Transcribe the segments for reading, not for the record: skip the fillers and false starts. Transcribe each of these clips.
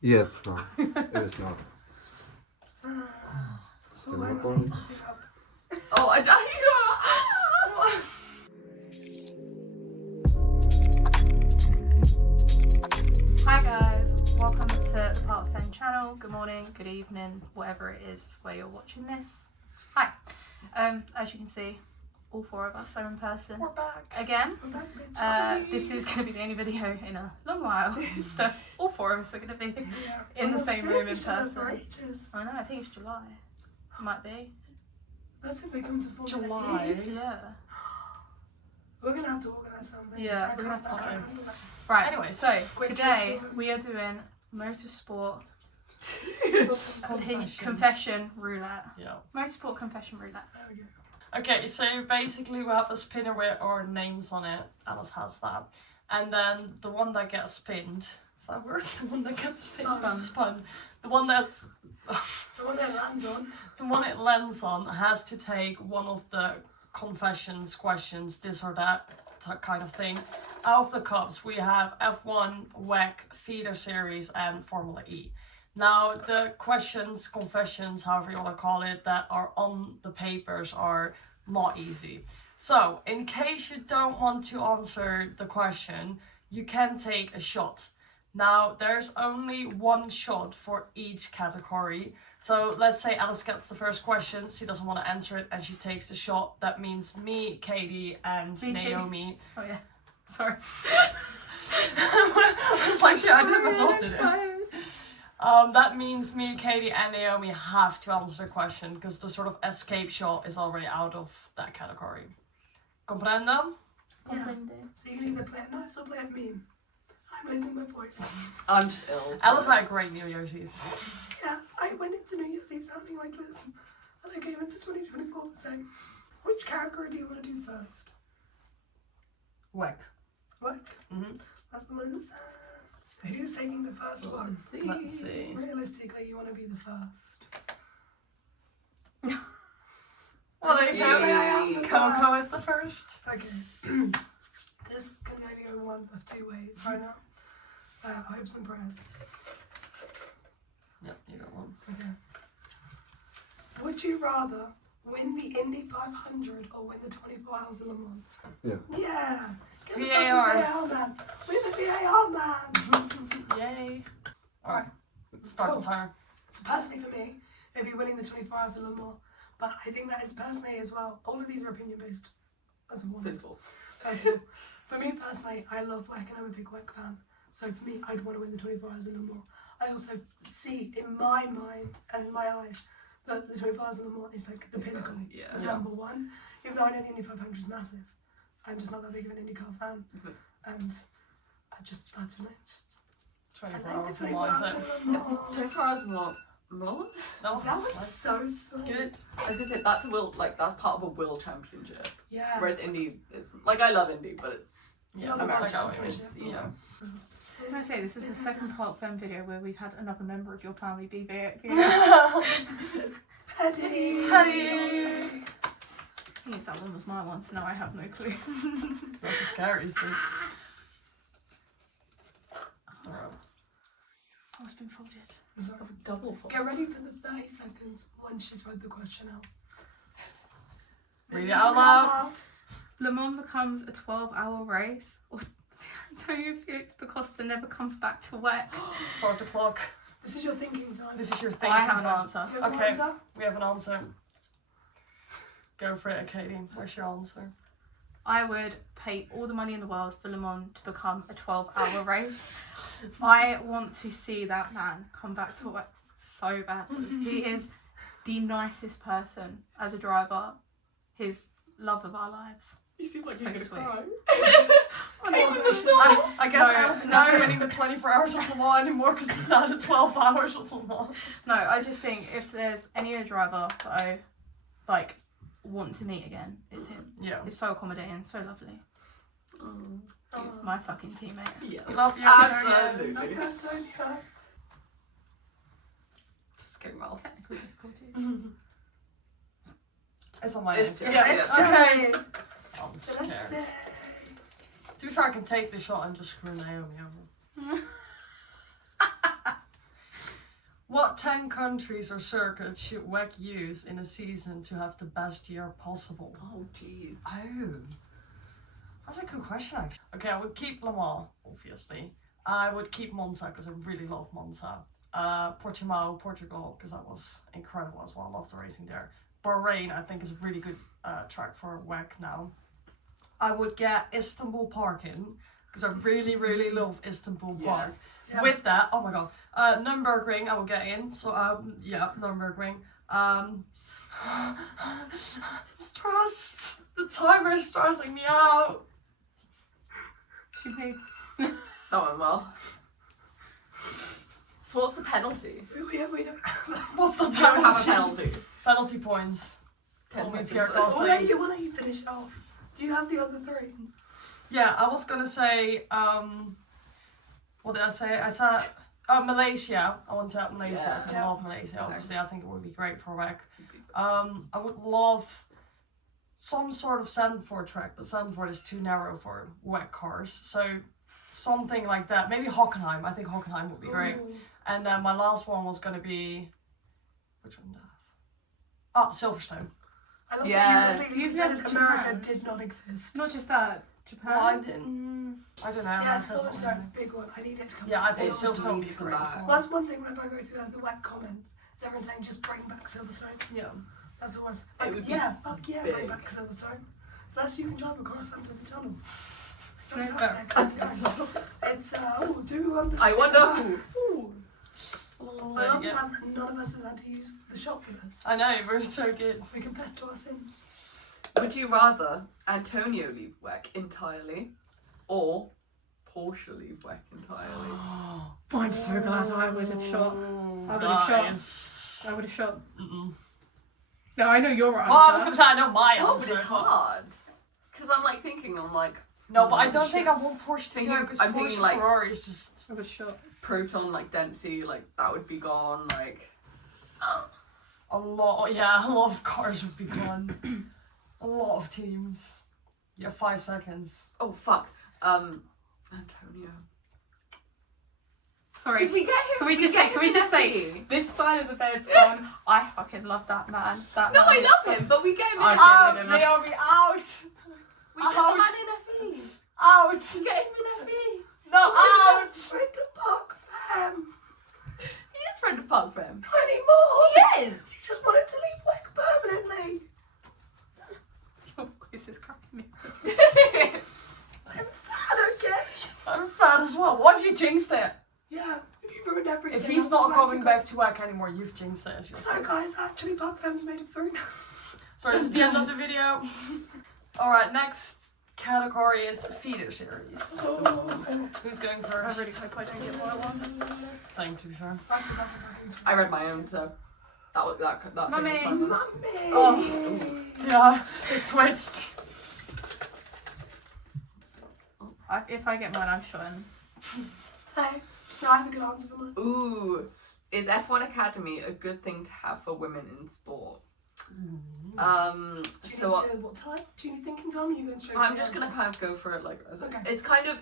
Yeah, it's not. It is not. Still not on. Oh, I died. Hi guys, welcome to the Parc Femme channel. Good morning, good evening, whatever it is where you're watching this. Hi. As you can see, all four of us are in person. We're back. Again. This is going to be the only video in a long while that all four of us are going to be in the same room in person. I know, I think it's July. It might be. That's if they come to July. Yeah. We're going to have to organise something. Yeah, we're going to have to organise. Right, Anyway, so quick today trip to- we are doing Motorsport Confession. Confession Roulette. Yeah. Motorsport Confession Roulette. There we go. Okay, so basically we have a spinner with our names on it. Alice has that. And then the one that gets spinned, is that a word? The one that gets spun. The one that's The one that lands on. the one it lands on has to take one of the confessions, questions, this or that kind of thing. Out of the cups we have F1, WEC, Feeder Series and Formula E. Now the questions, confessions, however you want to call it, that are on the papers are not easy. So in case you don't want to answer the question, you can take a shot. Now there's only one shot for each category. So let's say Alice gets the first question, she doesn't want to answer it and she takes the shot. That means me, Katie and Me, Katie. Naomi. Oh yeah, sorry. It's like shit, I did myself, did it? That means me, Katie and Naomi have to answer the question because the sort of escape shot is already out of that category. Comprendo? Yeah. So you can either play it nice or play it mean. I'm losing my voice. I'm just ill. So. Alice had a great New Year's Eve. Yeah, I went into New Year's Eve sounding like this. And I came into 2024 the same. Which category do you want to do first? WEC. Work. Mm-hmm. That's the one in the sand. Who's taking the first one? Let's see. Realistically, you want to be the first. Well, there you Tell me I am go. the Coco first. is the first. Okay. This can only go one of two ways right now. Hopes and prayers. Yep, you got one. Okay. Would you rather win the Indy 500 or win the 24 Hours of Le Mans? Yeah. Yeah. Get the VAR. fucking VAR, man. Win the VAR, man. Yay. Alright, start the timer. So personally for me, it'd be winning the 24 Hours of Le Mans. But I think that is personally as well. All of these are opinion based. As a one. First of all. First of all, for me personally, I love WEC and I'm a big WEC fan. So for me, I'd want to win the 24 Hours of Le Mans. I also see in my mind and my eyes that the 24 Hours of Le Mans is like the pinnacle, Yeah. the number one. Even though I know the Indy 500 is massive, I'm just not that big of an IndyCar fan. And I just, that's me. Just, I 24 like hours the of 24 Liza. Hours of Le Mans. 24 hours more. No, That was so sweet. Good. I was gonna say that's a will, like that's part of a will championship. Yeah. Whereas Indy is like I love Indy, but it's Yeah, Love I America. got it. It's you know. Can I say this is the second Parc Femme video where we've had another member of your family be there? Petty. I think that one was my one, so now I have no clue. That's the scariest thing. Alright. Oh, it's been folded. Double fold. Get ready for the 30 seconds when she's read the question out. Read it out loud. Le Mans becomes a 12-hour race, or Antonio Felix da Costa never comes back to WEC. Start the clock. This is your thinking time. This is your Oh, thing. I have an answer. You have an Okay. answer? We have an answer. Go for it, Katie. What's your answer? I would pay all the money in the world for Le Mans to become a 12-hour race. I want to see that man come back to WEC so badly. He is the nicest person as a driver. His love of our lives. You seem like So you're gonna sweet. cry. I guess No, Alice is no. not winning the 24 hours of Le Mans anymore because it's now the 12 hours of Le Mans. No, I just think if there's any other driver that I like want to meet again, it's him. Yeah. He's so accommodating, so lovely. My fucking teammate. Yeah. We love you. Absolutely. Love you, Antonio. Scary mouth. Technically difficulties. It's on my It's- end. yeah, It's okay. Johnny. I'm So let's scared. stay. To be fair, I can take the shot and just screw Naomi over. What 10 countries or circuits should WEC use in a season to have the best year possible? Oh jeez. Oh, that's a good question actually. Okay, I would keep Le Mans, obviously. I would keep Monza because I really love Monza. Portimao, Portugal, because that was incredible as well. I love the racing there. Bahrain, I think, is a really good track for WEC now. I would get Istanbul Park in because I really, really love Istanbul Park. Yes. Yeah. With that, oh my god, Nürburgring I will get in. So yeah, Nürburgring. Stressed. The timer is stressing me out. She paid. That went well. So what's the penalty? We don't. What's the We don't have a penalty? penalty. Penalty points. 10 Only seconds. Pierre Why Gasly. don't you finish it off? Do you have the other three? Yeah, I was gonna say, what did I say? I said, Malaysia. I want to have Malaysia. Yeah. I love Malaysia, obviously. I think it would be great for WEC. I would love some sort of Zandvoort track, but Zandvoort is too narrow for WEC cars. So something like that. Maybe Hockenheim. I think Hockenheim would be great. Ooh. And then my last one was gonna be, which one did I have? Oh, Silverstone. I love Yes. that you You've said had America Japan. did not exist. Not just that, Japan. Well, I didn't. I don't know. Yeah, that's not Silverstone, really- big one. I need it to come Yeah, I back. think It's Silverstone would be just great. that. for- Well, that's one thing whenever I go through the web comments, is everyone saying just bring back Silverstone. Yeah. That's always It like, would be yeah, fuck yeah, bring big. back Silverstone. So that's you can drive across under the tunnel. Yeah. Fantastic. It's oh, do we want the I wonder sticker? who. Ooh. I love the Yeah. fact that none of us have had to use the shop with us. I know, we're so good. We confess to our sins. Would you rather Antonio leave WEC entirely or Porsche leave WEC entirely? I'm so glad I would have shot. I would have shot. I would have shot. Mm-mm. No, I know your answer. Well, I was gonna say I know my Oh, answer. but it's hard. Because I'm like thinking, No, but I don't think I want Porsche to Thinking- go because I'm Porsche thinking, like- Ferrari is just I would have shot. Proton, like Dempsey, like that would be gone. Like, a lot. Yeah, a lot of cars would be gone. A lot of teams. Yeah, 5 seconds. oh fuck, Antonio. Sorry. If we get him, Can we just say F3. this side of the bed's gone? I fucking love that man. That No, man. I love him, but we get him in. I F3. get rid of him. Naomi, out! We get the out. man in FE. Out! We get him in FE. No, out! Friend of Parc Femme. He is friend of Parc Femme. Not anymore. He is. He just wanted to leave WEC permanently. This is cracking me. I'm sad, okay? I'm sad as well. What if you jinxed it? Yeah, if you ruined everything. If he's I not swear coming to back to work anymore, you've jinxed it as your God. So guys, actually Parc Femme's made it through now. Sorry, that's the end of the video. Alright, next category is feeder series. Oh, Who's going I first? really hope I don't get what I want. Same, to be fair. I think that's a fucking I read my own, so that was that Mummy. thing was fun. Mummy! Oh. Yeah, it twitched. If I get mine, I'm shotting. So, no, I have a good answer for mine. Ooh, is F1 Academy a good thing to have for women in sport? Do you So need to, what time? Do you need thinking time? Or are you going straight I'm to the just gonna answer? kind of go for it. Like, as Okay. it's kind of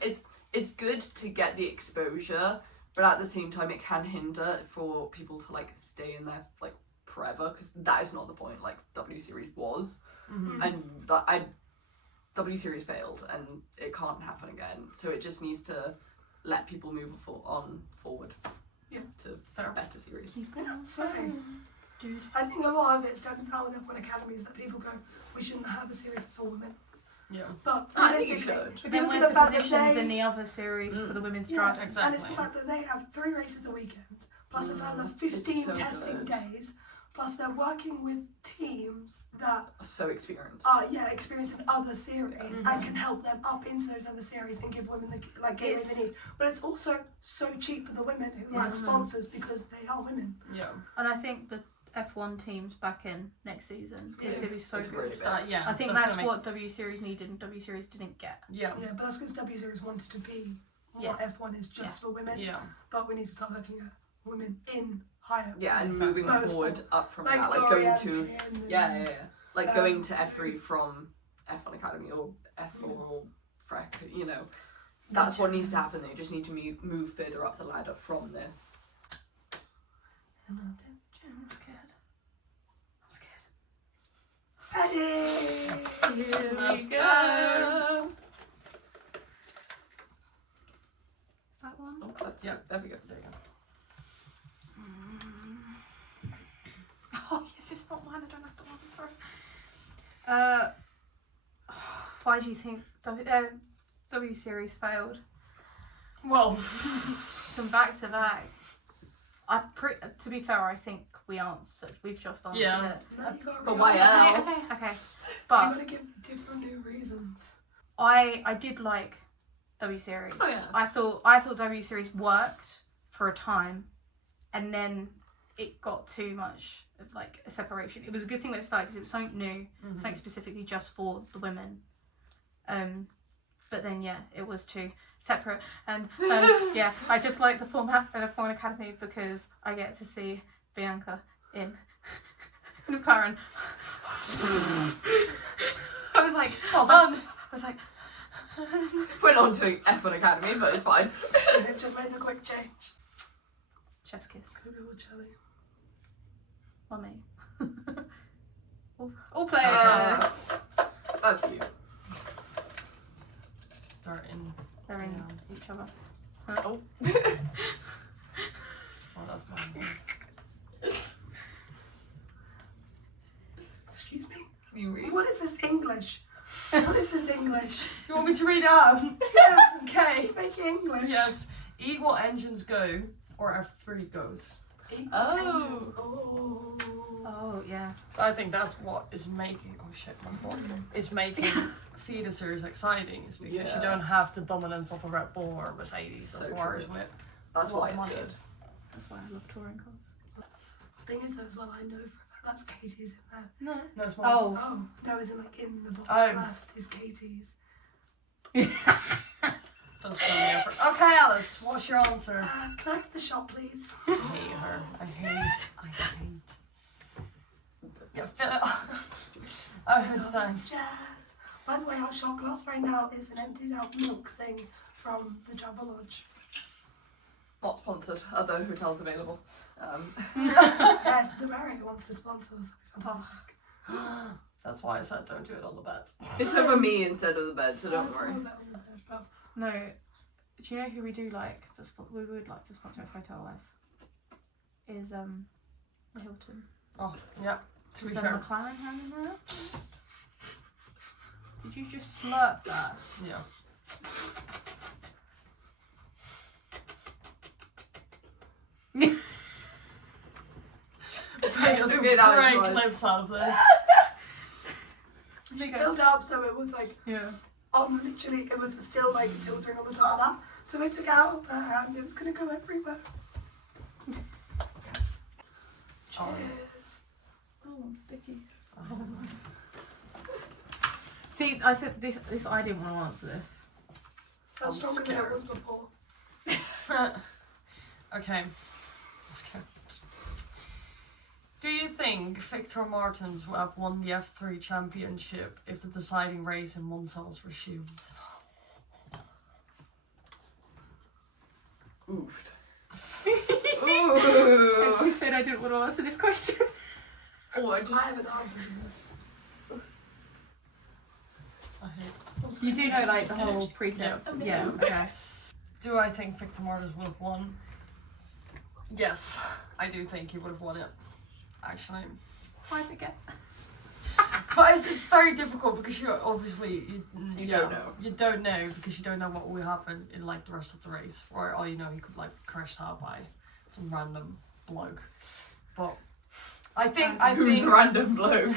it's good to get the exposure, but at the same time, it can hinder for people to like stay in there like forever because that is not the point. Like W Series was, and that W Series failed, and it can't happen again. So it just needs to let people move on forward. Yeah. To Fair. better series. Yeah, so Dude. I think a lot of it stems out with F1 Academy is that people go, we shouldn't have a series that's all women. Yeah. But I think you realistically, should. if you Then look at where's the the fact that positions they, in the other series for the women's yeah, driving? and it's the Exactly. fact that they have 3 races a weekend, plus a further 15 so testing good. days, plus they're working with teams that So experienced. are experienced in other series and can help them up into those other series and give women the gateway It's- they need. But it's also so cheap for the women who lack sponsors because they are women. Yeah. And I think the F1 teams back in next season is going to be so It's good. really big. Yeah. I think that's that's gonna what W Series needed and W Series didn't get. Yeah. Yeah, but that's because W Series wanted to be Yeah. what F1 is just for women. Yeah. But we need to start looking at women in higher. Yeah, and Exactly. moving Motorsport. forward up from Like that, like Dorian going to and yeah. Like going Um, to F3 from F1 Academy or F4 or FREC, you know, that's what needs to happen. They just need to move further up the ladder from this. I'm scared. PEDI! Let's go. Is that one? Oh, that's Yeah. there we go. There you go. Oh yes, it's not mine. I don't have to answer. Why do you think W Series failed? Well, From back to back. To be fair, I think we've just answered Yeah. it. No, you gotta But why re-answer. else? Okay. You But gotta give different new reasons. I did like W Series. Oh, yeah. I thought W Series worked for a time, and then it got too much of like a separation. It was a good thing when it started because it was something new, something specifically just for the women. But then yeah, it was too separate, and yeah, I just like the format of the F1 Academy because I get to see Bianca in McLaren. I was like, well done. I was like, We're not doing F1 Academy, but it's fine. They've just made a quick change. chef's kiss. COCO or CHELLE. Mummy. All players. That's you. They're in. They're in Yeah. each other. Oh. Well, that's mine. Excuse me? Can you read? What is this English? What is this English? Do you want me to read it out? Yeah, Okay. make it English. Yes. Equal engines go, or F3 goes. Equal Oh. engines. Oh. Oh yeah. So I think that's what is making. Oh shit, my board is making feeder series exciting. Is because you Yeah. don't have the dominance of a Red Bull or Mercedes So or Ferrari true. with. That's What why it's money? good. That's why I love touring cars. Thing is though as well, I know for a fact that's Katie's in there. No. No, it's mine. Oh. Oh, no, isn't like in the box Oh. left is Katie's. Does go in there for- Okay, Alice, what's your answer? Can I have the shot, please? I hate her. I hate. Yeah, fill it up. I understand. Jazz. By the way, our shot glass right now is an emptied out milk thing from the Travel Lodge. Not sponsored. Other hotels available. The Marriott wants to sponsor us. That'd be fantastic. That's why I said don't do it on the bed. It's over me instead of the bed, so don't That's a worry. little bit on the bed, but No. Do you know who we do like to we would like to sponsor us hotel wise? Is the Hilton. Oh, yeah. To be Is fair. McLaren hand in there? Did you just slurp that? Yeah. Make us Okay, that was great fine. clips out of this. she built up so it was like Yeah. on literally, it was still like tilting on the top of that. So I took it out of her hand, it was gonna go everywhere. Cheers. Oh, I'm sticky. See, I said this. I didn't want to answer this. That's I'm stronger than scared. it was before. Okay. Let's go. Do you think Victor Martins would have won the F3 championship if the deciding race in Monza was resumed? Oofed. As Ooh. you said, I didn't want to answer this question. Oh, I I just. haven't answered this. I hate. You do know like the whole pretext. Yeah. Okay. Do I think Victor Martins would have won? Yes, I do think he would have won it. Actually. I forget. But it's very difficult because you obviously You don't know. You don't know because you don't know what will happen in like the rest of the race. For all you know, he could like crash out by some random bloke. But I think Who's the random bloke?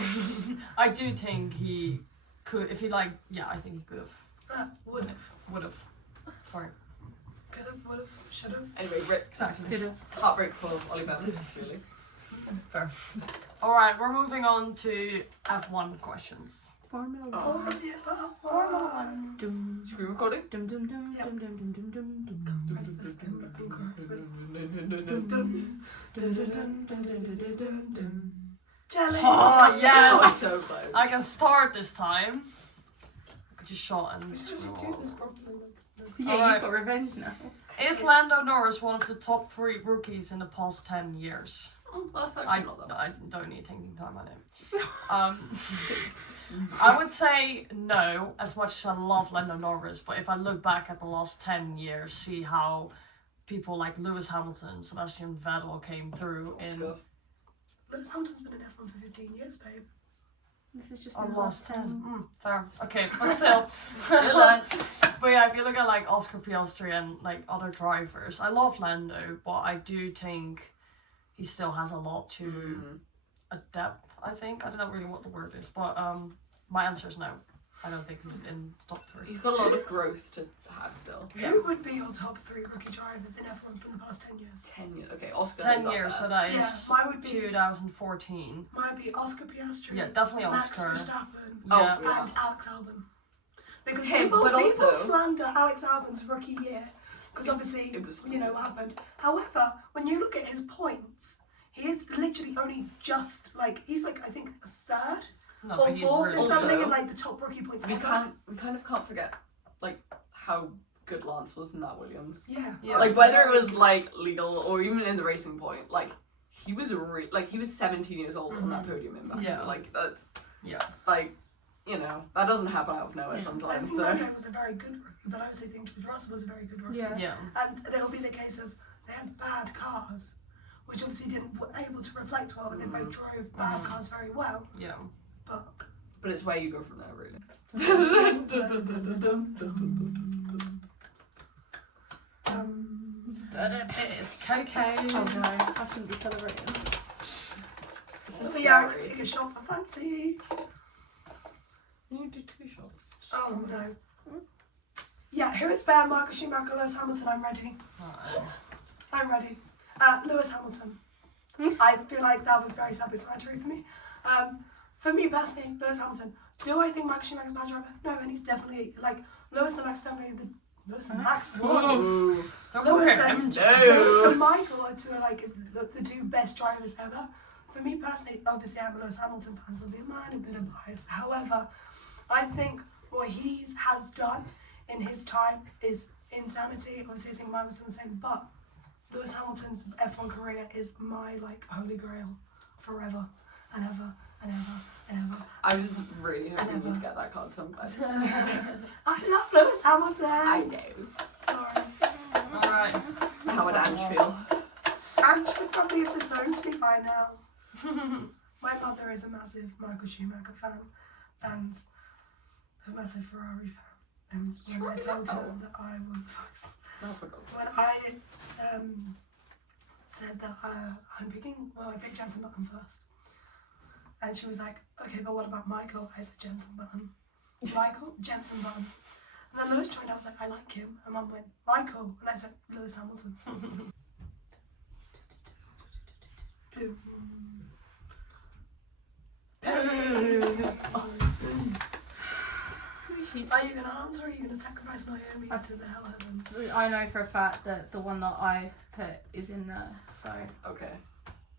I do think he could if he like I think he could have would have. Sorry. Could have, would have, should have. Anyway, Rick. Exactly. Did it? Heartbreak for Ollie Bennett, really. Fair. All right, we're moving on to F1 questions. Formula One. Formula One. Dum, Screen recording? dum, dum, dum, Yep. dum, dum, dum, dum, dum, dum. Press the skip button correctly. Jelly. Oh yes. So close. I can start this time. I could just shot and We should screw do on. this properly. Yeah, Alright. you've got revenge now. Is Lando Norris one of the top 3 rookies in the past 10 years? That's I, actually not that I don't need thinking time on it. I would say no, as much as I love Lando Norris, but if I look back at the last 10 years, see how people like Lewis Hamilton, Sebastian Vettel came through in... Oscar. Lewis Hamilton's been in F1 for 15 years, babe. This is just I in the lost last 10. 10. Fair. Okay, but still. But yeah, if you look at like Oscar Piastri and like other drivers, I love Lando, but I do think he still has a lot to adapt, I think. I don't know really what the word is, but my answer is no. I don't think he's in the top 3. He's got a lot of growth to have still. Yeah. Who would be your top 3 rookie drivers in F1 from the past 10 years? 10 years. Okay, Oscar 10 is up years, so there. that Yeah, is mine would be- 2014. Might be Oscar Piastri. Yeah, definitely Max Oscar. Verstappen. Yeah. yeah. And Alex Albon. Because Okay, people but also- slander Alex Albon's rookie year because obviously, it was you know what happened. However, when you look at his points, he is literally only just like, he's like, I think a third No, or but he's fourth really in something Also, in like the top rookie points We ever. kind of can't forget like how good Lance was in that Williams. Yeah. Yeah. Like whether it was like legal or even in the racing point, like he was he was 17 years old on that podium in Baku. Yeah. Like that's Yeah. like, you know, that doesn't happen out of nowhere I sometimes. think So Lando was a very good rookie, but I also think George Russell was a very good rookie. Yeah. Yeah. And there'll be the case of they had bad cars, which obviously didn't were able to reflect well, and they both drove bad cars very well. Yeah. but it's where you go from there really. It is KK. Oh no, I shouldn't be celebrating. This is So yeah, I could scary. take a shot for fancies. You do 2 shots. Oh no. Yeah, who is better, Michael Schumacher or Lewis Hamilton? I'm ready. I'm ready. Lewis Hamilton. I feel like that was very self-explanatory for me. For me personally, Lewis Hamilton. Do I think Michael Schumacher's a bad driver? No, and he's definitely like Lewis and Max definitely the Lewis and Max. Whoa. Don't Lewis compare him and, to. Lewis and Michael are two of like the 2 best drivers ever. For me personally, obviously I'm a Lewis Hamilton fan, so there'll be a minor bit of bias. However, I think what he has done in his time is insanity. Obviously, I think mine was the same, but Lewis Hamilton's F1 career is my like holy grail forever and ever and ever and ever. I was really hoping you'd get that card sometime. I love Lewis Hamilton. I know. Sorry. Alright. How would Ange feel? Ange would probably have disowned me by now. My mother is a massive Michael Schumacher fan and a massive Ferrari fan. And when I told her that I was Oh, for God's when I said that I picked Jensen Button first. And she was like, okay, but what about Michael? I said Jensen Button. Michael, Jensen Button. And then Lewis joined, I was like, I like him. And Mum went, Michael. And I said, Lewis Hamilton. Are you going to answer or are you going to sacrifice Naomi to the hell heavens? I know for a fact that the one that I put is in there, so Okay.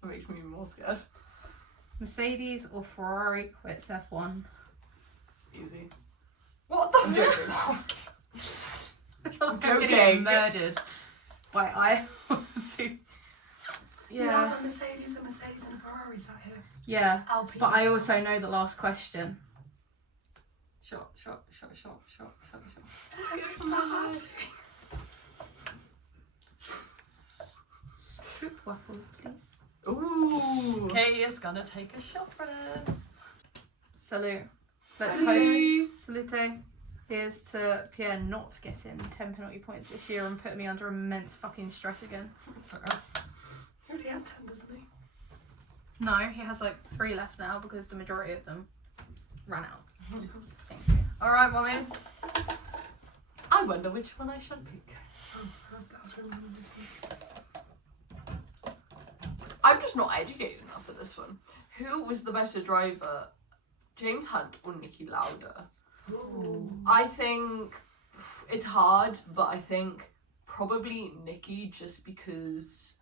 That makes me even more scared. Mercedes or Ferrari quits F1. Easy. What the I'm joking. I feel like I'm Joking. getting murdered by I two. You Yeah. have a Mercedes and a Ferrari sat here. Yeah. Alpine. But I also know the last question. Shot. Strip waffle, please. Ooh. Kay is gonna take a shot for this. Salute. Let's Salute. hope. Salute. Here's to Pierre not getting 10 penalty points this year and putting me under immense fucking stress again. Fair. He already has 10, doesn't he? No, he has like 3 left now because the majority of them ran out. Thank you. Alright, mommy. I wonder which one I should pick. Oh, that was really good. I'm just not educated enough for this one. Who was the better driver, James Hunt or Niki Lauda? Ooh. I think it's hard, but I think probably Niki, just because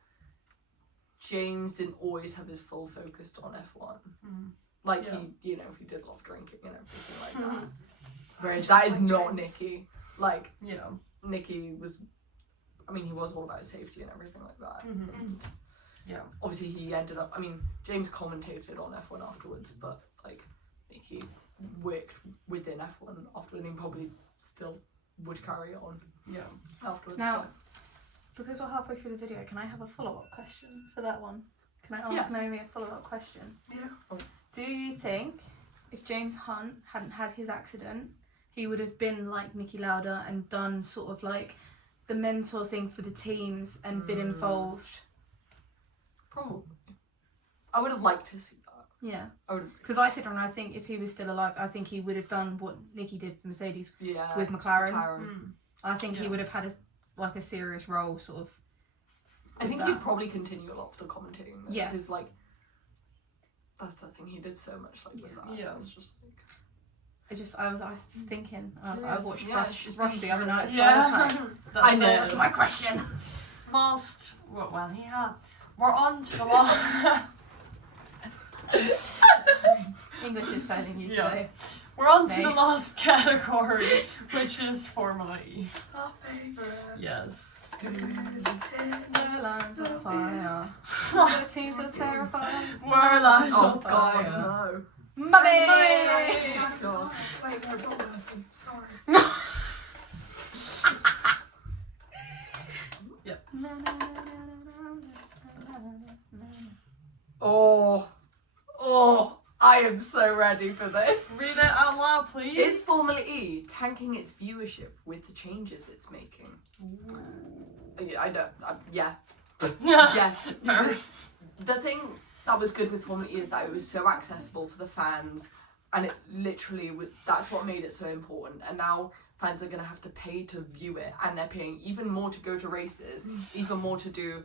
James didn't always have his full focus on F1. Like Yeah. he did love drinking and everything like that. Whereas that is like not James. Niki. Like Yeah. Niki was, I mean, he was all about safety and everything like that. And Yeah. Obviously, he ended up. I mean, James commentated on F1 afterwards, but like Nicky worked within F1 afterwards, and he probably still would carry on. Yeah. Afterwards. Now, so. because we're halfway through the video, can I have a follow-up question for that one? Can I ask Naomi a follow-up question? Yeah. Do you think if James Hunt hadn't had his accident, he would have been like Niki Lauda and done sort of like the mentor thing for the teams and been involved? Probably. I would have liked to see that. Yeah. I would have. Because I sit around and I think if he was still alive, I think he would have done what Niki did for Mercedes Yeah. with McLaren. Mm. I think he Yeah. would have had a serious role sort of. I think that. he'd probably continue a lot of the commentating. Though, Yeah. Because like, that's the thing. He did so much like with that. Yeah. It's just like. I was just thinking. I Yes, watched yeah, she's Rush been the other through night, it. so I was like, I know. that's my question. Well, yeah. We're on to the last. English is failing you Yeah. today. We're on to Nay. the last category, which is Formula E. Our favourite. Yes. Who's been The lines of fire. The teams are terrified. We're lies Oh on God, fire. no. Mummy! God. Wait, no, not Wilson. Sorry. Oh, I am so ready for this. Read it out loud, please. Is Formula E tanking its viewership with the changes it's making? Yeah, I know. Yeah. Yes. Fair. Because the thing that was good with Formula E is that it was so accessible for the fans, and it literally was, that's what made it so important. And now fans are going to have to pay to view it, and they're paying even more to go to races, even more to do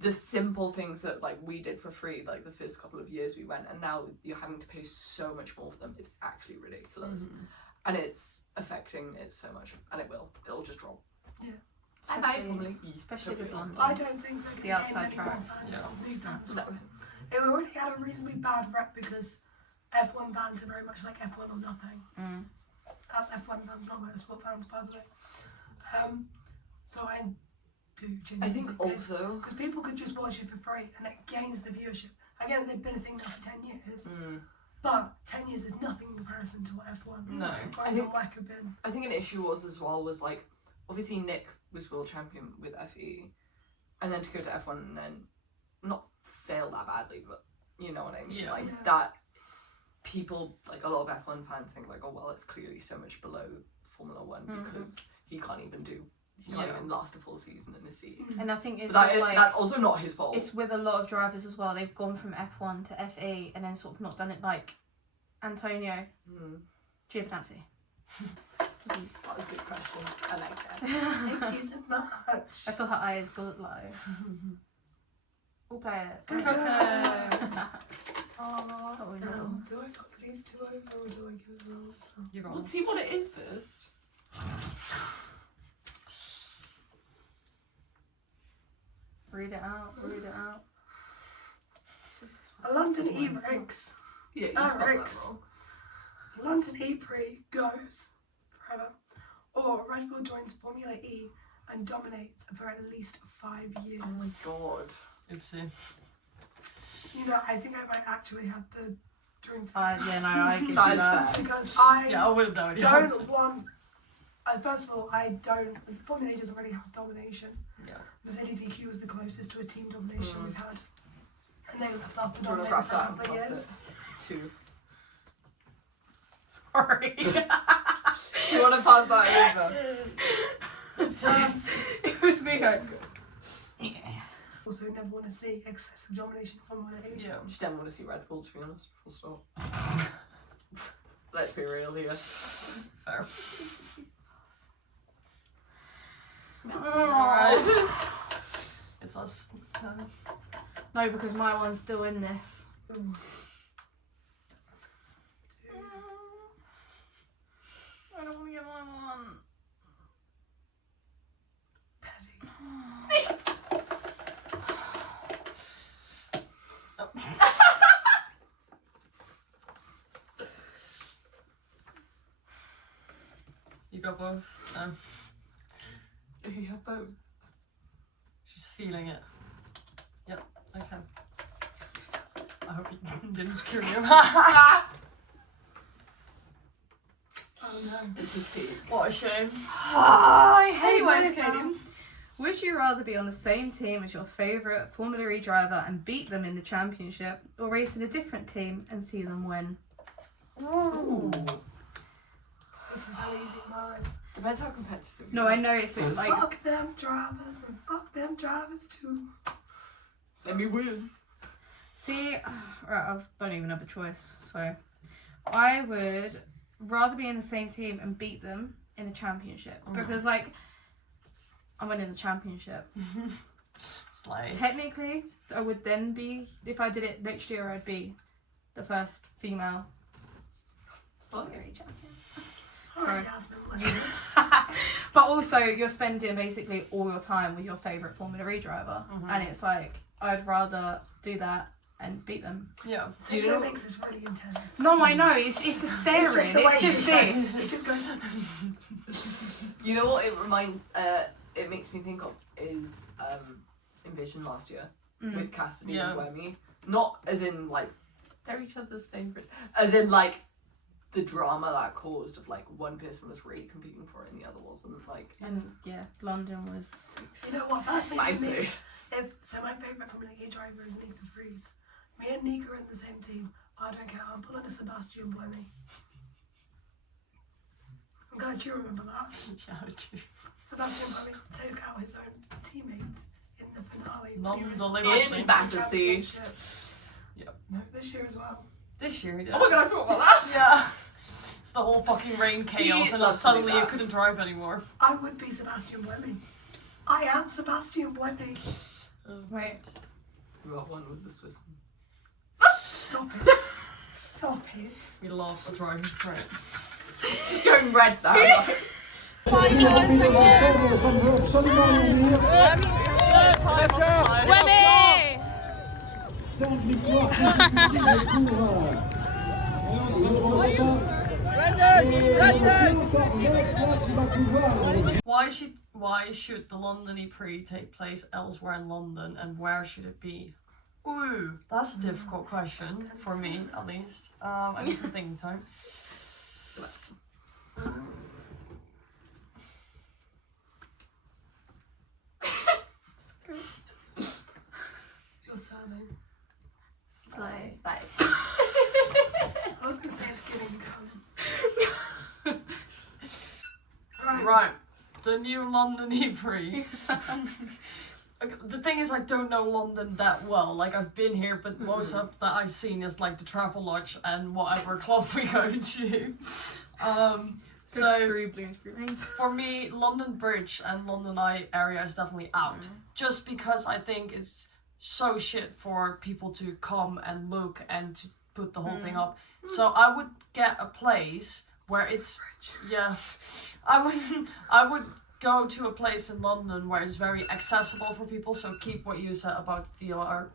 the simple things that like we did for free like the first couple of years we went, and now you're having to pay so much more for them. It's actually ridiculous. And it's affecting it so much, and it'll just drop. Yeah. Bye bye Formula E. Especially with London. I don't think they're The going to outside gain any more tracks. fans, new fans. No. It already had a reasonably bad rep because F1 fans are very much like F1 or nothing. That's F1 fans, not motorsport fans, by the way. So I do I think also because people could just watch it for free and it gains the viewership. Again, they've been a thing now for 10 years, but 10 years is nothing in comparison to what F1 No. I think WEC have been. I think an issue was like obviously Nick was world champion with FE, and then to go to F1 and then not fail that badly, but you know what I mean. Yeah. Like Yeah. that people like a lot of F1 fans think like, oh well, it's clearly so much below Formula One because he can't even last a full season in the seat. And I think it's But like, that's also not his fault. it's with a lot of drivers as well. They've gone from F1 to FE and then sort of not done it like Antonio Giovinazzi. That was a good question. I like that. Thank you so much. I saw her eyes glow. All players. Coco. Oh, no. Do I fuck these two over or do I give them all? You're We'll wrong. see what it is first. Read it out. A London E-Rex. Yeah, you Oh, spelled that Rex. wrong. London E-Prix goes forever. Or Red Bull joins Formula E and dominates for at least 5 years. Oh my god. Oopsie. You know, I think I might actually have to drink I give you That is that. fair. because I Yeah, I would have known. don't want. First of all, I don't. Formula E doesn't really have domination. Yeah. Mercedes EQ was the closest to a team domination we've had, and they left after Do you want to dominating wrap for a that couple of across years. it? Two. Sorry. Do you want to pass that over? It was me going. Also, never want to see excessive domination of Formula E. Yeah. Just don't want to see Red Bull, to be honest. Full stop. Let's be real here. Fair. Oh. It's us. No, because my one's still in this. Ooh. I don't want to get my one. PEDI. You got both? If you have both. She's feeling it. Yep. Okay. Didn't screw you. Oh no. It's just Pete. What a shame. I hate Anyways, this Katie. one. Would you rather be on the same team as your favourite Formula E driver and beat them in the championship, or race in a different team and see them win? Ooh. This is so easy, Morris. Depends how competitive. No, I know it's like Fuck them drivers and fuck them drivers too. Let me win. see. Right, I don't even have a choice. So, I would rather be in the same team and beat them in the championship because, like, I'm winning the championship. Slay. Technically, I would then be, if I did it next year, I'd be the first female Formula E champion. Alright, Yasmin, let's go. But also, you're spending basically all your time with your favourite Formula E driver, and it's like, I'd rather do that and beat them. Yeah. See, that makes this really intense. No, I know, it's the staring, It's just the way it's just he this. does. It just goes. You know what it makes me think of is Envision last year with Cassidy and Wemmy. Not as in like they're each other's favourites, as in like the drama that caused of like one person was really competing for it and the other wasn't. Like, And yeah, London was You know what? First thing for me, spicy. so my favourite Formula E driver is Nick de Vries. Me and Nick are in the same team. I don't care. I'm pulling a Sebastian Buemi. I'm glad you remember that. Yeah, I do. Sebastian Buemi took out his own teammates in the finale. Not when he was the in Liberty. In Battersea. championship. Yep. No, this year as well. This year he did. Oh my god, I forgot about that. Yeah. It's the whole fucking rain chaos, and then loves suddenly doing you that. couldn't drive anymore. I would be Sebastian Buemi. I am Sebastian Buemi. Wait. We got one with the Swiss. Stop it. Stop it. We love a driver's break. She's going red now. Why should the London E-Prix take place elsewhere in London, and where should it be? Ooh, that's a difficult question for me, at least. I need some thinking time. You're serving. Slay. I was gonna say it's getting gum. Right, the new London E-Prix. The thing is, I don't know London that well. Like, I've been here, but most of that I've seen is like the Travel Lodge and whatever club we go to. So Through Bloomsbury Lanes. for me, London Bridge and London Eye area is definitely out. Just because I think it's so shit for people to come and look and to put the whole thing up. So I would get a place where it's I would go to a place in London where it's very accessible for people. So keep what you said about the DLR,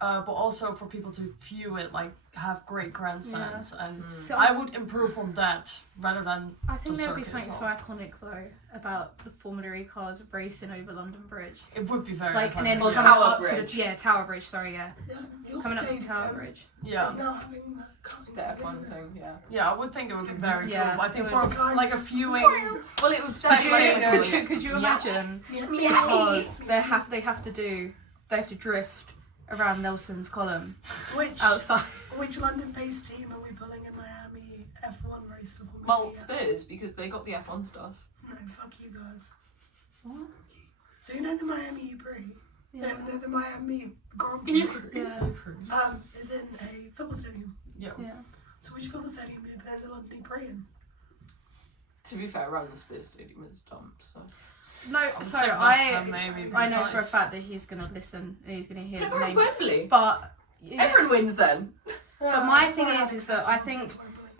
but also for people to view it, like have great grandstands, and So I would improve on that rather than I think the there'd be circuit something so as iconic though about the Formula E cars racing over London Bridge. It would be very Like, and then iconic. coming Tower up Bridge. to the Tower Bridge. Sorry, yeah, Yeah, your coming up to stadium Tower Bridge. Yeah. is now having that cutting The thing, F1 isn't it? thing, yeah. Yeah, I would think it would be very Yeah, cool. But I think it for would. like a viewing, Well, it would Could you, Spectators. could you imagine? Yeah. Because they have to drift around Nelson's column Which outside. which London-based team are we pulling in Miami F1 race for Formula well, E? Spurs, because they got the F1 stuff. No, fuck you guys. What? So you know the Miami E-Prix? Yeah. No, the Miami Grand Prix Yeah. is in a football stadium. yeah. Yeah. So which football stadium are we playing the London E-Prix in? To be fair, around the Spurs Stadium is dumb, so. No, would so say West Ham maybe, but I it's know for a nice. fact that he's gonna listen and he's gonna hear Yeah, the we're at name. Wembley. But yeah, Everyone wins then. But my thing is that I think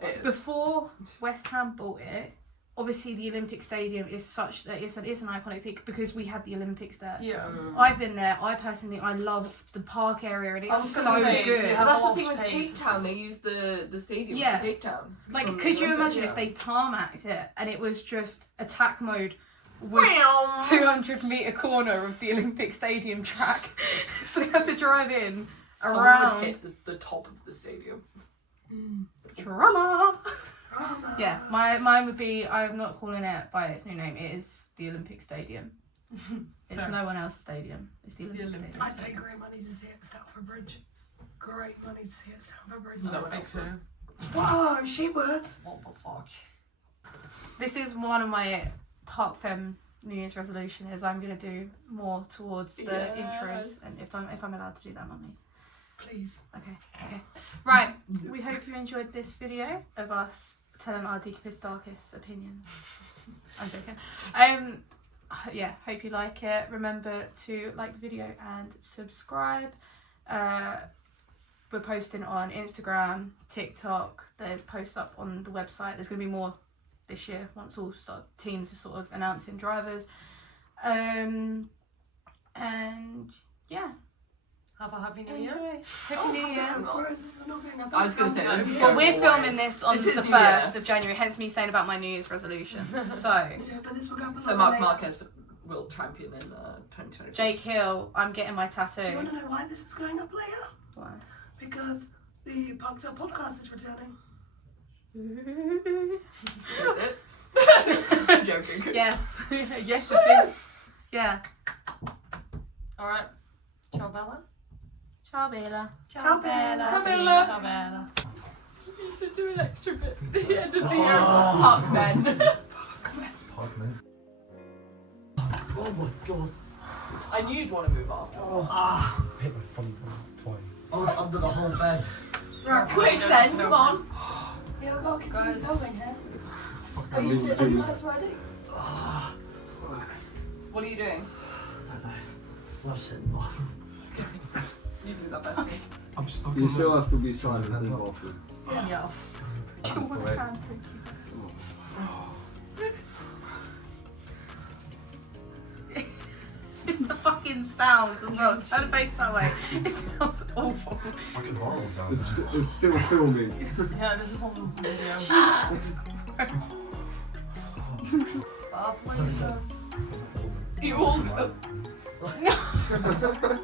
It is. before West Ham bought it, obviously the Olympic Stadium is such that it's an iconic thing because we had the Olympics there. Yeah. I've been there. I love the park area and I it's was so gonna say, good. you But have that's a the lot thing of with space. Cape Town, they use the stadium Yeah. for Cape Town. Like, from the could you Olympics. imagine if they tarmacked it and it was just attack mode with Meow. 200-meter corner of the Olympic Stadium track? So they have to drive in Someone Around. would hit the top of the stadium. Drama. Drama. Yeah, mine would be, I'm not calling it by its new name, it is the Olympic Stadium. It's Fair. no one else's stadium. It's the Olympic Olympic Stadium. I'd pay great money to see it at Stamford Bridge. Great money to see it at Stamford Bridge. No one else would. Whoa, she would. What the fuck? This is one of my Parc Femme New Year's resolution is I'm gonna do more towards the intros, and if I'm allowed to do that, Mummy. Please. Okay. Right. We hope you enjoyed this video of us telling our deepest, darkest opinions. I'm joking. Yeah, hope you like it. Remember to like the video and subscribe. We're posting on Instagram, TikTok. There's posts up on the website. There's going to be more this year once all teams are sort of announcing drivers. And yeah, Have a happy new year. enjoy. Happy New Year. Whereas this is not being I was going to say No. this. is Well, going we're away. filming this on This the is New 1st Year. of January, hence me saying about my New Year's resolution. So, Yeah, but this will go up a So lot Mark later. Marquez will champion in 2022. Jake Hill, I'm getting my tattoo. Do you want to know why this is going up later? Why? Because the Parked Up podcast is returning. Is it? I'm joking. Yes. Yes, it is. Yeah. Alright. Ciao, Bella. Ciao, Bella. Ciao, Bella. Ciao, Bella. Ciao, Bella. You should do an extra bit at the end of the year. Park men. Parkman. Oh my god. I knew you'd want to move after. Hit my front twice. Oh, under the whole bed. Right, Quick then, come on. yeah, we've got to continue Guys. filming here. Are I'm you losing juice. guys ready? What are you doing? Don't know. Well, sitting on. You do that best. I'm stuck. You still have to be silent in the bathroom. Yeah. Do you want the way. a hand? Thank you. It's the fucking sounds as well. Try to face that way. It sounds awful. Fucking horrible. It's still filming. Yeah, this is on video. Jesus. Off my shoes. You all go. No.